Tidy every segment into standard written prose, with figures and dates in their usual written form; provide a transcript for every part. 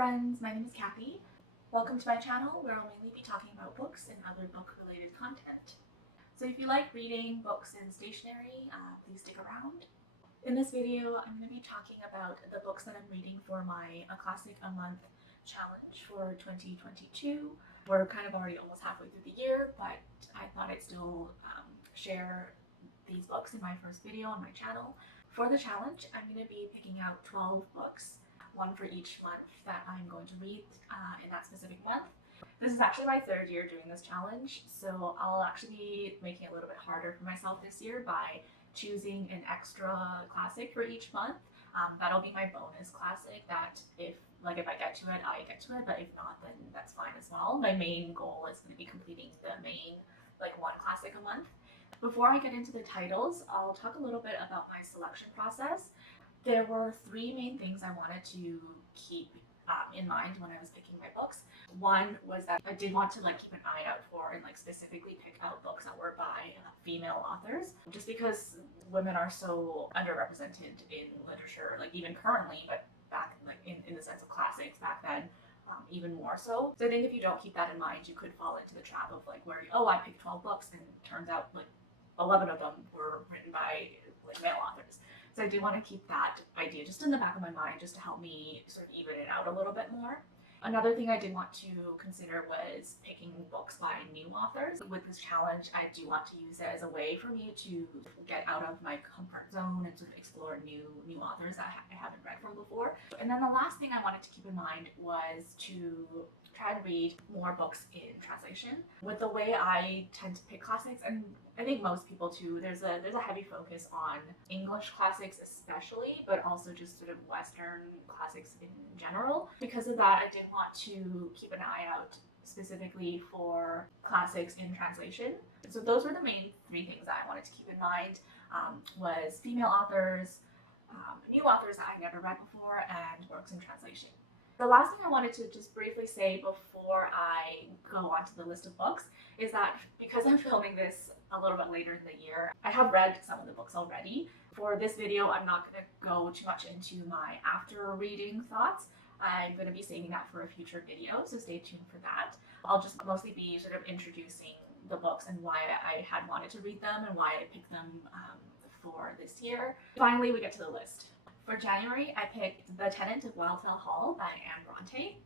friends, my name is Kathy. Welcome to my channel where I'll mainly be talking about books and other book-related content. So if you like reading books and stationery, please stick around. In this video, I'm going to be talking about the books that I'm reading for my A Classic a Month challenge for 2022. We're kind of already almost halfway through the year, but I thought I'd still share these books in my first video on my channel. For the challenge, I'm going to be picking out 12 books, one for each month that I'm going to read in that specific month. This is actually my third year doing this challenge, so I'll actually be making it a little bit harder for myself this year by choosing an extra classic for each month. That'll be my bonus classic that if I get to it, I get to it, but if not, then that's fine as well. My main goal is going to be completing the main one classic a month. Before I get into the titles, I'll talk a little bit about my selection process. There were three main things I wanted to keep in mind when I was picking my books. One was that I did want to keep an eye out for and specifically pick out books that were by female authors, just because women are so underrepresented in literature, even currently, but back in the sense of classics back then, even more so. So I think if you don't keep that in mind, you could fall into the trap of where I picked 12 books and it turns out 11 of them were written by male authors. So I do want to keep that idea just in the back of my mind, just to help me sort of even it out a little bit more. Another thing I did want to consider was picking books by new authors. With this challenge, I do want to use it as a way for me to get out of my comfort zone and sort of explore new authors that I haven't read from before. And then the last thing I wanted to keep in mind was to try to read more books in translation. With the way I tend to pick classics, and I think most people too, there's a heavy focus on English classics especially, but also just sort of Western classics in general. Because of that, I did want to keep an eye out specifically for classics in translation. So those were the main three things that I wanted to keep in mind, was female authors, new authors that I never read before, and works in translation. The last thing I wanted to just briefly say before I go on to the list of books is that because I'm filming this a little bit later in the year, I have read some of the books already. For this video, I'm not going to go too much into my after reading thoughts. I'm going to be saving that for a future video, so stay tuned for that. I'll just mostly be sort of introducing the books and why I had wanted to read them and why I picked them for this year. Finally, we get to the list. For January, I picked The Tenant of Wildfell Hall by Anne Bronte.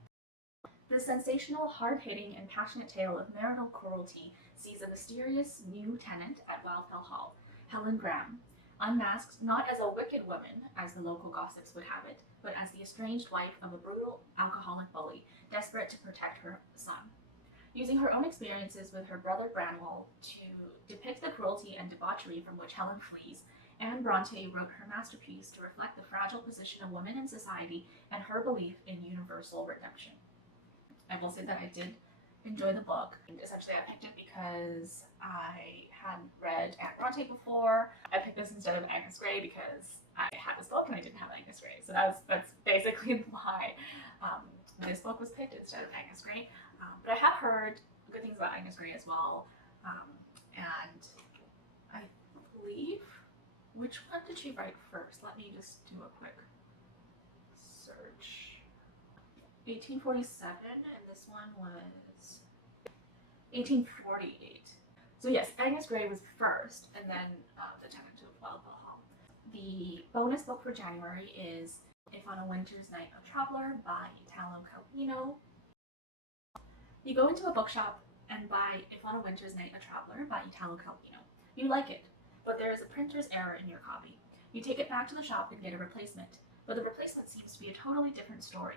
The sensational, hard-hitting, and passionate tale of marital cruelty sees a mysterious new tenant at Wildfell Hall, Helen Graham, unmasked not as a wicked woman, as the local gossips would have it, but as the estranged wife of a brutal alcoholic bully, desperate to protect her son. Using her own experiences with her brother Branwell to depict the cruelty and debauchery from which Helen flees, Anne Bronte wrote her masterpiece to reflect the fragile position of women in society and her belief in universal redemption. I will say that I did enjoy the book. Essentially, I picked it because I hadn't read Anne Bronte before. I picked this instead of Agnes Grey because I had this book and I didn't have Agnes Grey. So that's basically why this book was picked instead of Agnes Grey. But I have heard good things about Agnes Grey as well. And I believe... Which one did she write first? Let me just do a quick search. 1847, and this one was 1848. So yes, Agnes Grey was first, and then The Tenant of Wildfell Hall. The bonus book for January is If on a Winter's Night a Traveler by Italo Calvino. You go into a bookshop and buy If on a Winter's Night a Traveler by Italo Calvino. You like it, but there is a printer's error in your copy. You take it back to the shop and get a replacement, but the replacement seems to be a totally different story.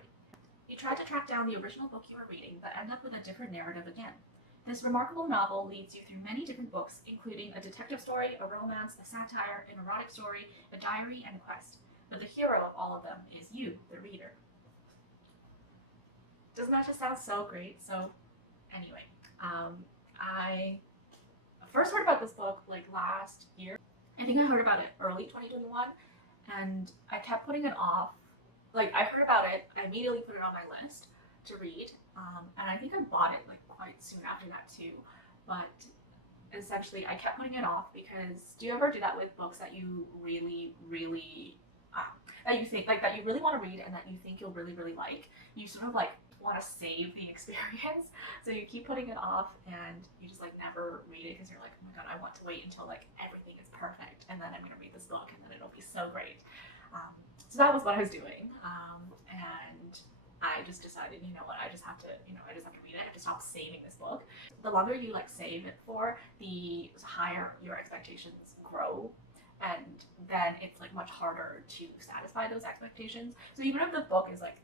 You try to track down the original book you were reading, but end up with a different narrative again. This remarkable novel leads you through many different books, including a detective story, a romance, a satire, an erotic story, a diary, and a quest. But the hero of all of them is you, the reader. Doesn't that just sound so great? So, anyway, I first heard about this book last year. I think I heard about it early 2021, and I kept putting it off. I heard about it, I immediately put it on my list to read, and I think I bought it quite soon after that too. But essentially, I kept putting it off because do you ever do that with books that you really, really that you think like that you really want to read and that you think you'll really like, you sort of like want to save the experience, so you keep putting it off and you just like never read it because you're like, oh my god, I want to wait until like everything is perfect and then I'm gonna read this book and then it'll be so great. So that was what I was doing, and I just decided, you know what, I just have to read it. I have to stop saving this book. The longer you like save it for, the higher your expectations grow, and then it's like much harder to satisfy those expectations. So even if the book is like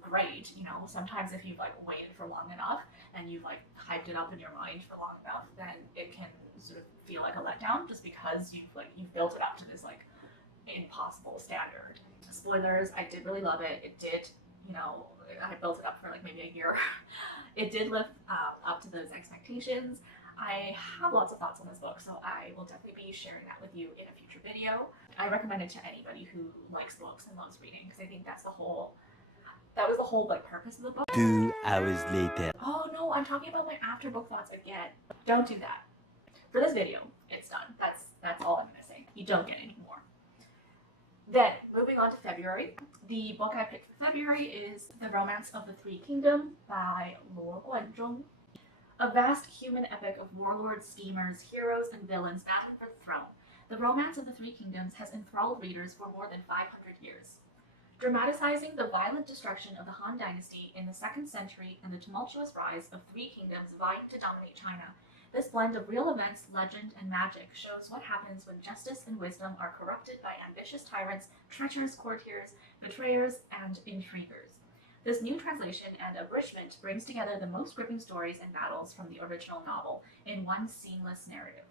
great, you know, sometimes if you've like waited for long enough and you've like hyped it up in your mind for long enough, then it can sort of feel like a letdown just because you've built it up to this like impossible standard. Spoilers, I did really love it. It did, you know, I built it up for like maybe a year. It did live up to those expectations. I have lots of thoughts on this book, so I will definitely be sharing that with you in a future video. I recommend it to anybody who likes books and loves reading, because I think that was the whole like purpose of the book. 2 hours later. Oh no, I'm talking about my after book thoughts again. Don't do that. For this video, it's done. That's all I'm gonna say. You don't get any more. Then, moving on to February, the book I picked for February is The Romance of the Three Kingdoms by Luo Guanzhong. A vast human epic of warlords, schemers, heroes, and villains battling for the throne, The Romance of the Three Kingdoms has enthralled readers for more than 500 years. Dramatizing the violent destruction of the Han Dynasty in the 2nd century and the tumultuous rise of three kingdoms vying to dominate China, this blend of real events, legend, and magic shows what happens when justice and wisdom are corrupted by ambitious tyrants, treacherous courtiers, betrayers, and intriguers. This new translation and abridgment brings together the most gripping stories and battles from the original novel in one seamless narrative.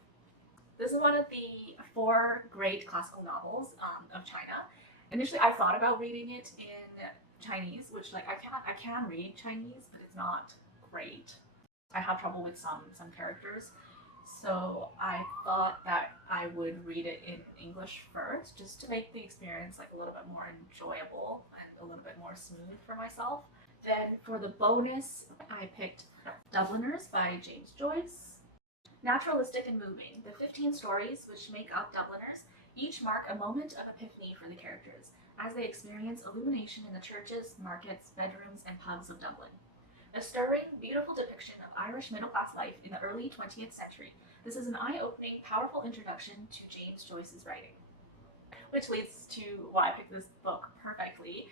This is one of the 4 great classical novels of China. Initially, I thought about reading it in Chinese, which like I can read Chinese, but it's not great. I have trouble with some characters, so I thought that I would read it in English first, just to make the experience like a little bit more enjoyable and a little bit more smooth for myself. Then for the bonus, I picked Dubliners by James Joyce. Naturalistic and moving, the 15 stories which make up Dubliners each mark a moment of epiphany for the characters as they experience illumination in the churches, markets, bedrooms, and pubs of Dublin. A stirring, beautiful depiction of Irish middle-class life in the early 20th century, this is an eye-opening, powerful introduction to James Joyce's writing. Which leads to why I picked this book perfectly.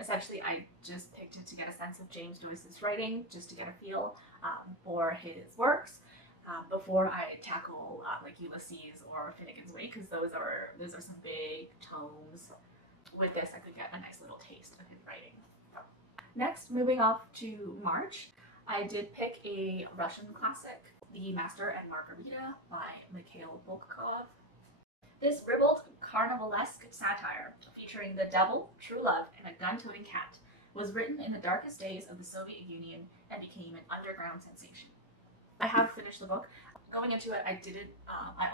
Essentially, I just picked it to get a sense of James Joyce's writing, just to get a feel for his works, before I tackle like Ulysses or Finnegan's Wake, because those are some big tomes. With this, I could get a nice little taste of his writing. Next, moving off to March, I did pick a Russian classic, The Master and Margarita by Mikhail Bulgakov. This ribald, carnivalesque satire, featuring the devil, true love, and a gun-toting cat, was written in the darkest days of the Soviet Union and became an underground sensation. I have finished the book. Going into it, I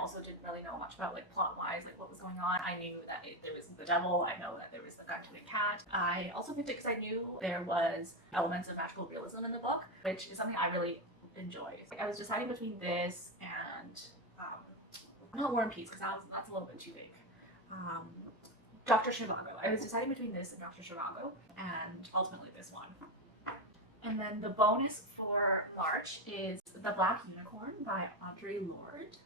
also didn't really know much about like plot-wise, like what was going on. I knew that there was the devil. I know that there was the gun-toting cat. I also picked it because I knew there was elements of magical realism in the book, which is something I really enjoyed. I was deciding between this and not War and Peace, because that's a little bit too big. Dr. Zhivago. I was deciding between this and Dr. Zhivago, and ultimately this one. And then the bonus for March is The Black Unicorn by Audre Lorde.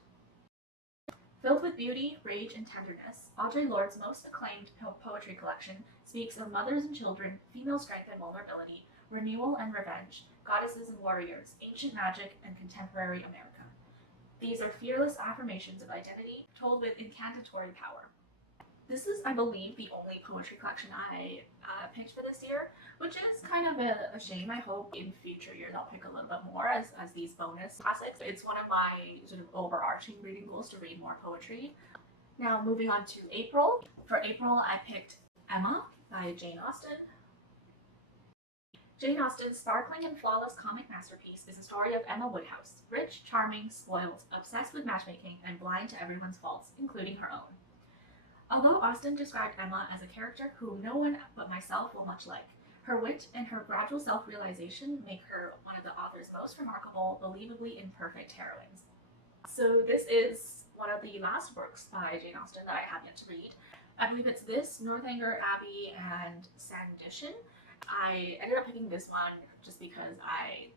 Filled with beauty, rage, and tenderness, Audre Lorde's most acclaimed poetry collection speaks of mothers and children, female strength and vulnerability, renewal and revenge, goddesses and warriors, ancient magic, and contemporary America. These are fearless affirmations of identity, told with incantatory power. This is, I believe, the only poetry collection I picked for this year, which is kind of a shame. I hope in future years I'll pick a little bit more as these bonus classics. It's one of my sort of overarching reading goals to read more poetry. Now moving on to April. For April, I picked Emma by Jane Austen. Jane Austen's sparkling and flawless comic masterpiece is a story of Emma Woodhouse, rich, charming, spoiled, obsessed with matchmaking, and blind to everyone's faults, including her own. Although Austen described Emma as a character whom no one but myself will much like, her wit and her gradual self-realization make her one of the author's most remarkable, believably imperfect heroines. So this is one of the last works by Jane Austen that I have yet to read. I believe it's this, Northanger Abbey, and Sandishan. I ended up picking this one just because I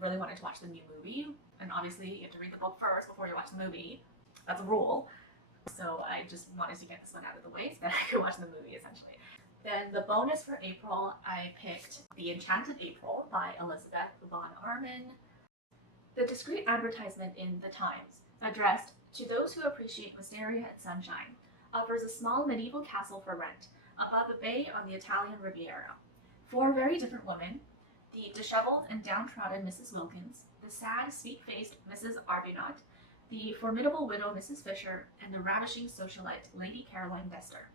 really wanted to watch the new movie, and obviously you have to read the book first before you watch the movie. That's a rule. So I just wanted to get this one out of the way so that I could watch the movie essentially. Then the bonus for April, I picked The Enchanted April by Elizabeth von Arman. The discreet advertisement in The Times, addressed to those who appreciate wisteria and sunshine, offers a small medieval castle for rent above a bay on the Italian Riviera. Four very different women, the disheveled and downtrodden Mrs. Wilkins, the sad, sweet-faced Mrs. Arbuthnot, the formidable widow Mrs. Fisher, and the ravishing socialite Lady Caroline Dester,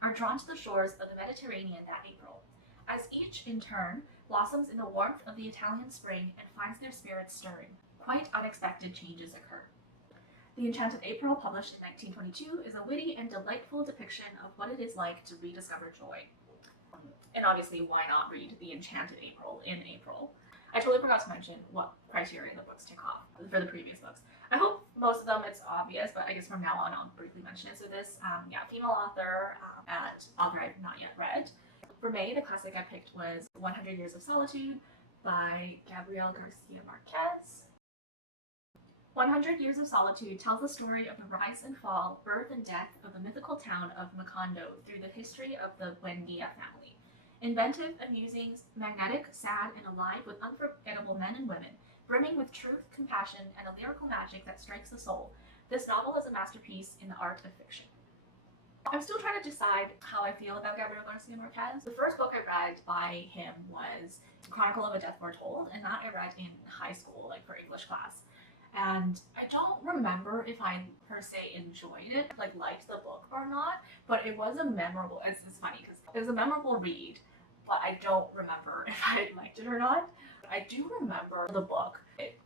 are drawn to the shores of the Mediterranean that April, as each, in turn, blossoms in the warmth of the Italian spring and finds their spirits stirring. Quite unexpected changes occur. The Enchanted April, published in 1922, is a witty and delightful depiction of what it is like to rediscover joy. And obviously, why not read The Enchanted April in April? I totally forgot to mention what criteria the books tick off for the previous books. I hope most of them it's obvious, but I guess from now on I'll briefly mention it. So this, female author, and author I've not yet read. For May, the classic I picked was 100 Years of Solitude by Gabriel Garcia Marquez. 100 Years of Solitude tells the story of the rise and fall, birth and death of the mythical town of Macondo through the history of the Buendia family. Inventive, amusing, magnetic, sad, and alive with unforgettable men and women, brimming with truth, compassion, and a lyrical magic that strikes the soul, this novel is a masterpiece in the art of fiction. I'm still trying to decide how I feel about Gabriel Garcia Marquez. The first book I read by him was Chronicle of a Death Foretold, and that I read in high school, like for English class. And I don't remember if I per se enjoyed it, like liked the book or not, but it was a memorable, it's funny because it was a memorable read, but I don't remember if I liked it or not. I do remember the book. It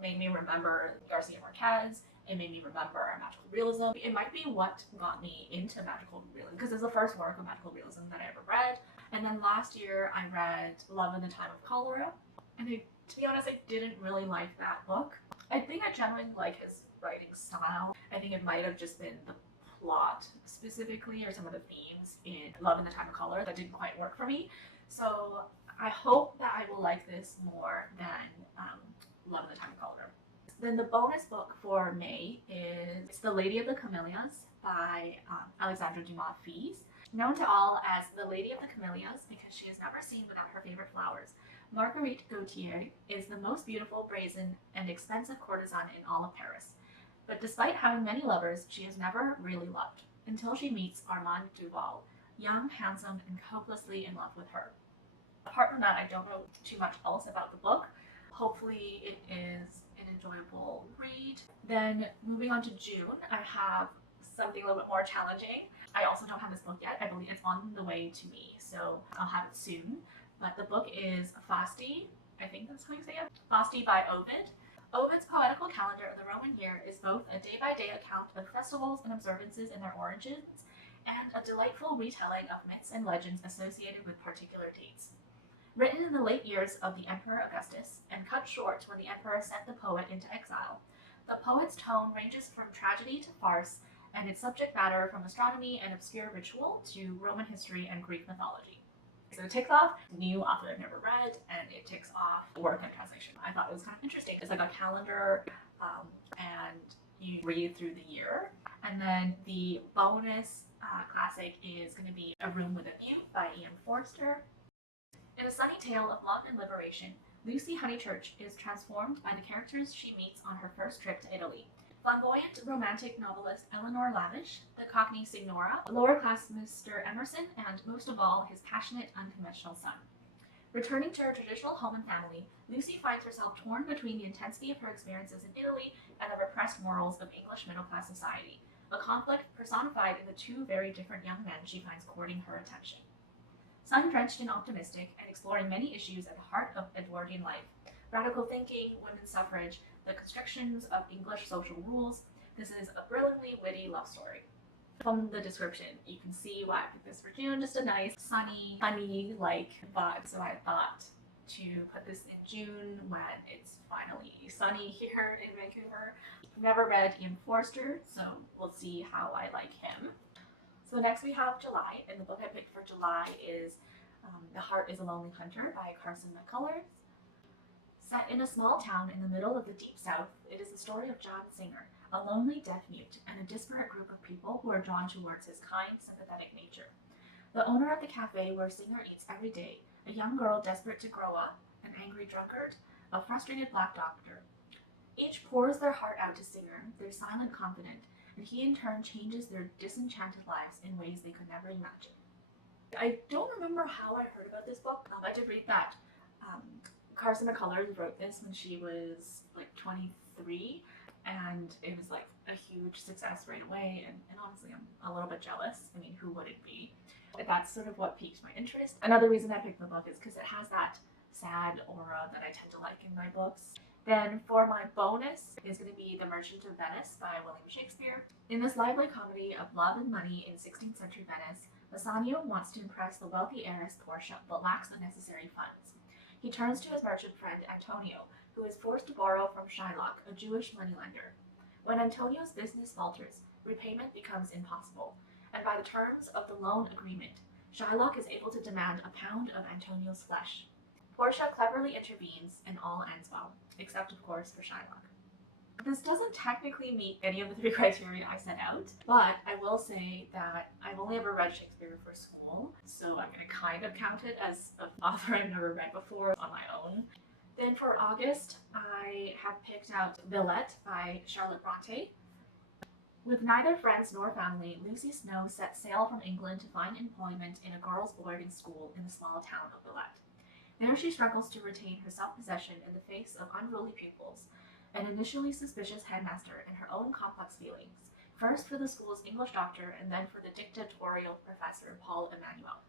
made me remember Garcia Marquez. It made me remember magical realism. It might be what got me into magical realism because it's the first work of magical realism that I ever read. And then last year I read Love in the Time of Cholera, and to be honest, I didn't really like that book. I think I generally like his writing style. I think it might have just been the plot specifically or some of the themes in Love in the Time of Cholera that didn't quite work for me. So I hope that I will like this more than Love in the Time of Cholera. Then the bonus book for May is The Lady of the Camellias by Alexandra Dumas Fils. Known to all as the Lady of the Camellias because she is never seen without her favorite flowers, Marguerite Gautier is the most beautiful, brazen, and expensive courtesan in all of Paris. But despite having many lovers, she is never really loved, until she meets Armand Duval, young, handsome, and hopelessly in love with her. Apart from that, I don't know too much else about the book. Hopefully it is an enjoyable read. Then moving on to June, I have something a little bit more challenging. I also don't have this book yet. I believe it's on the way to me, so I'll have it soon. But the book is Fasti, I think that's how you say it, Fasti by Ovid. Ovid's poetical calendar of the Roman year is both a day-by-day account of festivals and observances in their origins, and a delightful retelling of myths and legends associated with particular dates. Written in the late years of the Emperor Augustus, and cut short when the emperor sent the poet into exile, the poet's tone ranges from tragedy to farce, and its subject matter from astronomy and obscure ritual to Roman history and Greek mythology. So it ticks off new author I've never read, and it ticks off work and translation. I thought it was kind of interesting. It's like a calendar, and you read through the year. And then the bonus classic is going to be A Room with a View by Ian Forster. In a sunny tale of love and liberation, Lucy Honeychurch is transformed by the characters she meets on her first trip to Italy. Flamboyant romantic novelist Eleanor Lavish, the Cockney Signora, lower-class Mr. Emerson, and most of all, his passionate, unconventional son. Returning to her traditional home and family, Lucy finds herself torn between the intensity of her experiences in Italy and the repressed morals of English middle-class society, a conflict personified in the two very different young men she finds courting her attention. Sun-drenched and optimistic, and exploring many issues at the heart of Edwardian life, radical thinking, women's suffrage, the constrictions of English social rules, this is a brilliantly witty love story. From the description, you can see why I picked this for June, just a nice, sunny, honey-like vibe. So I thought to put this in June when it's finally sunny here in Vancouver. I've never read Ian Forster, so we'll see how I like him. So next we have July, and the book I picked for July is The Heart is a Lonely Hunter by Carson McCullers. Set in a small town in the middle of the Deep South, it is the story of John Singer, a lonely deaf mute, and a disparate group of people who are drawn towards his kind, sympathetic nature. The owner of the cafe where Singer eats every day, a young girl desperate to grow up, an angry drunkard, a frustrated black doctor. Each pours their heart out to Singer, their silent confidant, and he in turn changes their disenchanted lives in ways they could never imagine. I don't remember how I heard about this book. I did read that Carson McCullers wrote this when she was like 23, and it was like a huge success right away, and honestly I'm a little bit jealous. I mean, who wouldn't be? But that's sort of what piqued my interest. Another reason I picked the book is because it has that sad aura that I tend to like in my books. Then for my bonus is going to be The Merchant of Venice by William Shakespeare. In this lively comedy of love and money in 16th century Venice, Bassanio wants to impress the wealthy heiress Portia but lacks the necessary funds. He turns to his merchant friend Antonio, who is forced to borrow from Shylock, a Jewish moneylender. When Antonio's business falters, repayment becomes impossible, and by the terms of the loan agreement, Shylock is able to demand a pound of Antonio's flesh. Portia cleverly intervenes, and all ends well, except of course for Shylock. This doesn't technically meet any of the 3 criteria I set out, but I will say that I've only ever read Shakespeare for school, so I'm going to kind of count it as an author I've never read before on my own. Then for August, I have picked out Villette by Charlotte Bronte. With neither friends nor family, Lucy Snow sets sail from England to find employment in a girls' boarding school in the small town of Villette. There she struggles to retain her self-possession in the face of unruly pupils, an initially suspicious headmaster, and her own complex feelings, first for the school's English doctor and then for the dictatorial professor Paul Emmanuel.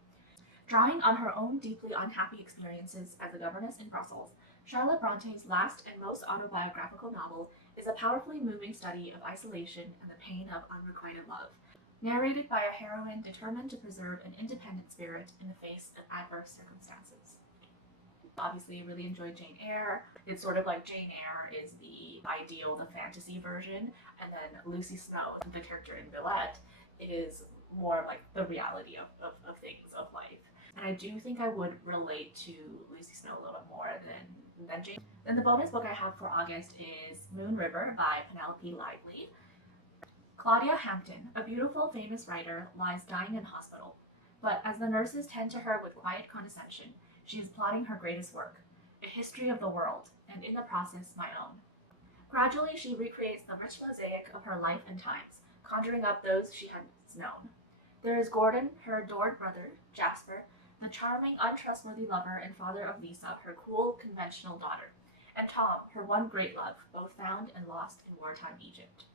Drawing on her own deeply unhappy experiences as a governess in Brussels, Charlotte Bronte's last and most autobiographical novel is a powerfully moving study of isolation and the pain of unrequited love, narrated by a heroine determined to preserve an independent spirit in the face of adverse circumstances. Obviously, really enjoyed Jane Eyre. It's sort of like Jane Eyre is the ideal, the fantasy version, and then Lucy Snow, the character in Villette, is more like the reality of things, of life. And I do think I would relate to Lucy Snow a little bit more than Jane. Then the bonus book I have for August is Moon River by Penelope Lively. Claudia Hampton, a beautiful, famous writer, lies dying in hospital, but as the nurses tend to her with quiet condescension, she is plotting her greatest work, a history of the world, and in the process, my own. Gradually, she recreates the rich mosaic of her life and times, conjuring up those she has known. There is Gordon, her adored brother, Jasper, the charming, untrustworthy lover and father of Lisa, her cool, conventional daughter, and Tom, her one great love, both found and lost in wartime Egypt.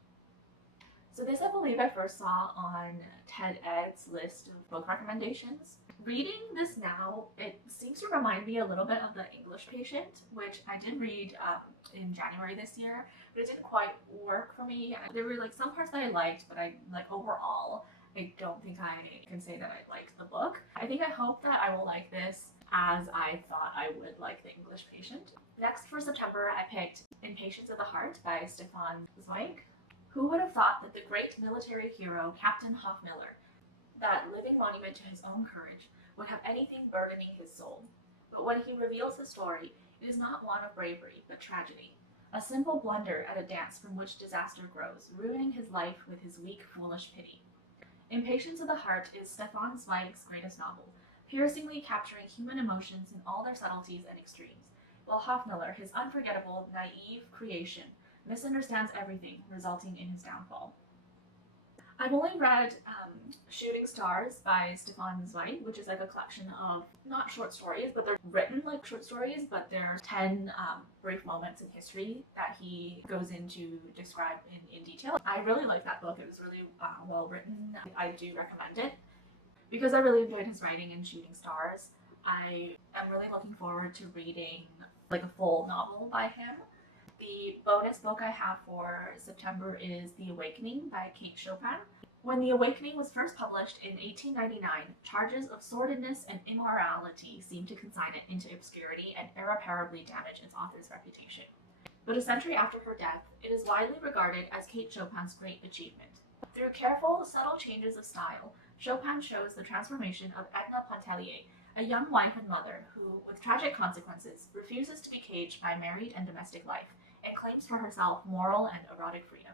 So this I believe I first saw on Ted Ed's list of book recommendations. Reading this now, it seems to remind me a little bit of The English Patient, which I did read in January this year, but it didn't quite work for me. There were like some parts that I liked, but overall, I don't think I can say that I liked the book. I hope that I will like this as I thought I would like The English Patient. Next for September, I picked Impatience of the Heart by Stefan Zweig. Who would have thought that the great military hero, Captain Hoffmiller, that living monument to his own courage, would have anything burdening his soul? But when he reveals the story, it is not one of bravery, but tragedy. A simple blunder at a dance from which disaster grows, ruining his life with his weak, foolish pity. Impatience of the Heart is Stefan Zweig's greatest novel, piercingly capturing human emotions in all their subtleties and extremes, while Hoffmiller, his unforgettable, naive creation, misunderstands everything, resulting in his downfall. I've only read Shooting Stars by Stefan Zweig, which is like a collection of not short stories, but they're written like short stories, but there's 10 brief moments in history that he goes into describe in detail. I really like that book. It was really well written. I do recommend it. Because I really enjoyed his writing in Shooting Stars, I am really looking forward to reading like a full novel by him. The bonus book I have for September is The Awakening by Kate Chopin. When The Awakening was first published in 1899, charges of sordidness and immorality seemed to consign it into obscurity and irreparably damage its author's reputation. But a century after her death, it is widely regarded as Kate Chopin's great achievement. Through careful, subtle changes of style, Chopin shows the transformation of Edna Pontellier, a young wife and mother who, with tragic consequences, refuses to be caged by married and domestic life and claims for herself moral and erotic freedom.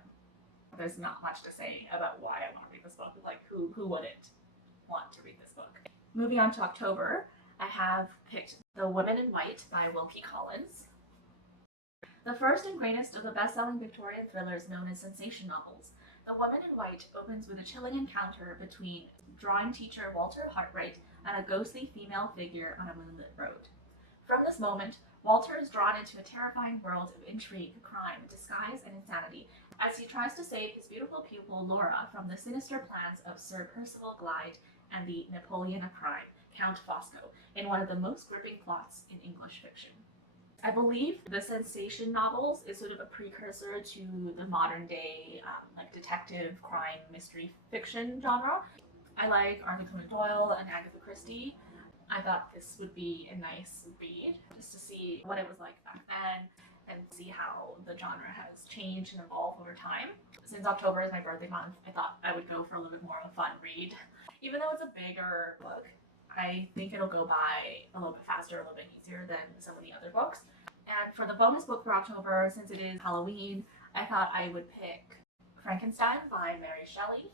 There's not much to say about why I want to read this book. Like, who wouldn't want to read this book? Moving on to October, I have picked The Women in White by Will P. Collins. The first and greatest of the best-selling Victorian thrillers known as sensation novels, The Woman in White opens with a chilling encounter between drawing teacher Walter Hartwright and a ghostly female figure on a moonlit road. From this moment, Walter is drawn into a terrifying world of intrigue, crime, disguise, and insanity as he tries to save his beautiful pupil Laura from the sinister plans of Sir Percival Glyde and the Napoleon of crime, Count Fosco, in one of the most gripping plots in English fiction. I believe the sensation novels is sort of a precursor to the modern day like detective, crime, mystery fiction genre. I like Arthur Conan Doyle and Agatha Christie. I thought this would be a nice read just to see what it was like back then and see how the genre has changed and evolved over time. Since October is my birthday month, I thought I would go for a little bit more of a fun read. Even though it's a bigger book, I think it'll go by a little bit faster, a little bit easier than some of the other books. And for the bonus book for October, since it is Halloween, I thought I would pick Frankenstein by Mary Shelley.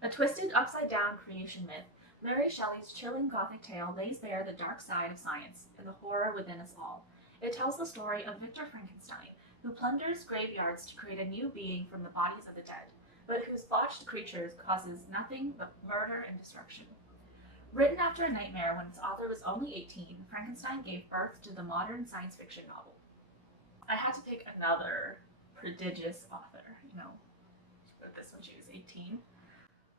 A twisted, upside-down creation myth, Mary Shelley's chilling Gothic tale lays bare the dark side of science and the horror within us all. It tells the story of Victor Frankenstein, who plunders graveyards to create a new being from the bodies of the dead, but whose botched creatures causes nothing but murder and destruction. Written after a nightmare when its author was only 18, Frankenstein gave birth to the modern science fiction novel. I had to pick another prodigious author, she wrote this when she was 18.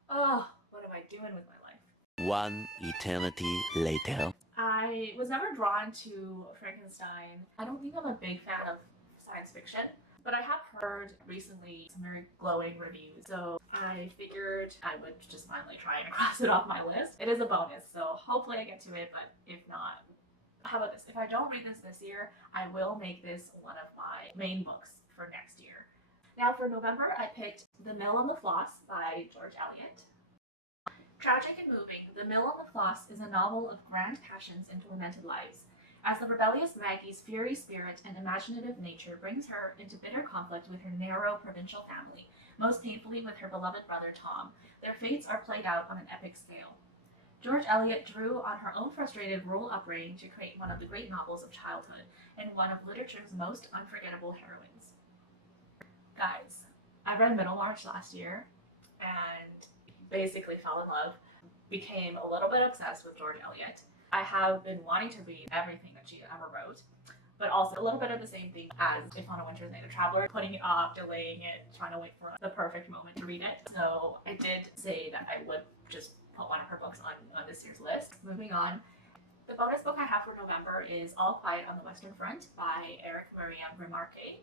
Oh, what am I doing with my life? One eternity later. I was never drawn to Frankenstein. I don't think I'm a big fan of science fiction, but I have heard recently some very glowing reviews, so I figured I would just finally try and cross it off my list. It is a bonus, so hopefully I get to it, but if not, how about this? If I don't read this year, I will make this one of my main books for next year. Now for November, I picked The Mill and the Floss by George Eliot. Tragic and moving, The Mill and the Floss is a novel of grand passions and tormented lives. As the rebellious Maggie's fiery spirit and imaginative nature brings her into bitter conflict with her narrow provincial family, most painfully with her beloved brother Tom, their fates are played out on an epic scale. George Eliot drew on her own frustrated rural upbringing to create one of the great novels of childhood and one of literature's most unforgettable heroines. Guys, I read Middlemarch last year and basically fell in love, became a little bit obsessed with George Eliot. I have been wanting to read everything that she ever wrote, but also a little bit of the same thing as If on a Winter's Night, a Traveler, putting it off, delaying it, trying to wait for the perfect moment to read it. So I did say that I would just put one of her books on this year's list. Moving on, the bonus book I have for November is All Quiet on the Western Front by Eric Maria Remarque.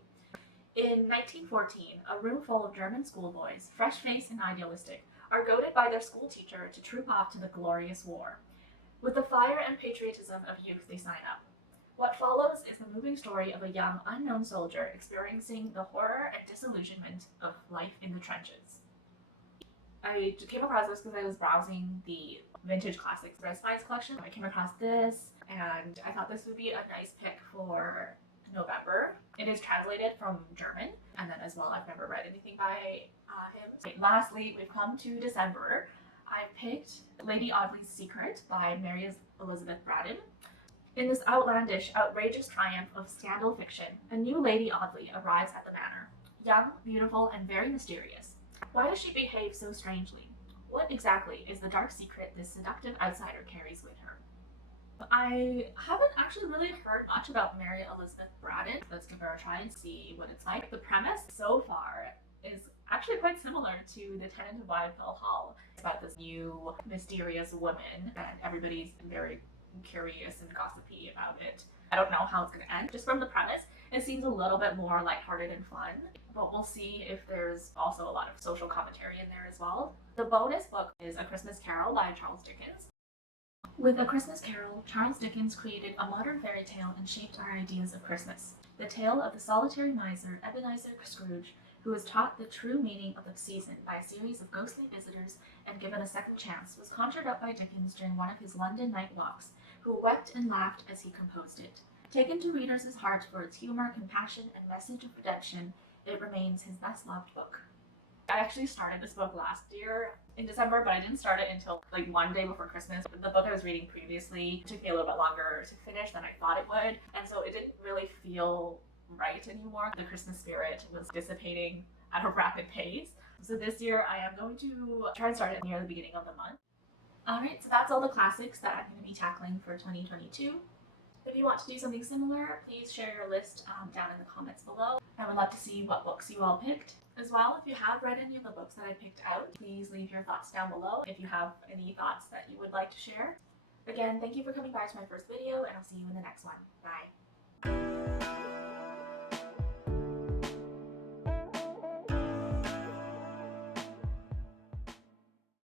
In 1914, a room full of German schoolboys, fresh-faced and idealistic, are goaded by their school teacher to troop off to the glorious war. With the fire and patriotism of youth, they sign up. What follows is the moving story of a young, unknown soldier experiencing the horror and disillusionment of life in the trenches. I came across this because I was browsing the Vintage Classics Red Spice collection. I came across this, and I thought this would be a nice pick for November. It is translated from German, and then as well, I've never read anything by him. Lastly, we've come to December. I picked Lady Audley's Secret by Mary Elizabeth Braddon. In this outlandish, outrageous triumph of scandal fiction, a new Lady Audley arrives at the manor. Young, beautiful, and very mysterious. Why does she behave so strangely? What exactly is the dark secret this seductive outsider carries with her? I haven't actually really heard much about Mary Elizabeth Braddon. Let's give her a try and see what it's like. The premise so far is actually quite similar to The Tenant of Wildfell Hall. It's about this new mysterious woman, and everybody's very curious and gossipy about it. I don't know how it's going to end. Just from the premise, it seems a little bit more lighthearted and fun, but we'll see if there's also a lot of social commentary in there as well. The bonus book is A Christmas Carol by Charles Dickens. With A Christmas Carol, Charles Dickens created a modern fairy tale and shaped our ideas of Christmas. The tale of the solitary miser Ebenezer Scrooge, who is taught the true meaning of the season by a series of ghostly visitors and given a second chance was conjured up by Dickens during one of his London night walks, who wept and laughed as he composed it. Taken to readers' hearts for its humor, compassion, and message of redemption, it remains his best loved book. I actually started this book last year in December, but I didn't start it until like one day before Christmas. The book I was reading previously took me a little bit longer to finish than I thought it would, and so it didn't really feel right anymore. The Christmas spirit was dissipating at a rapid pace. So this year I am going to try and start it near the beginning of the month. Alright, so that's all the classics that I'm going to be tackling for 2022. If you want to do something similar, please share your list down in the comments below. I would love to see what books you all picked. As well, if you have read any of the books that I picked out, please leave your thoughts down below if you have any thoughts that you would like to share. Again, thank you for coming by to my first video, and I'll see you in the next one. Bye.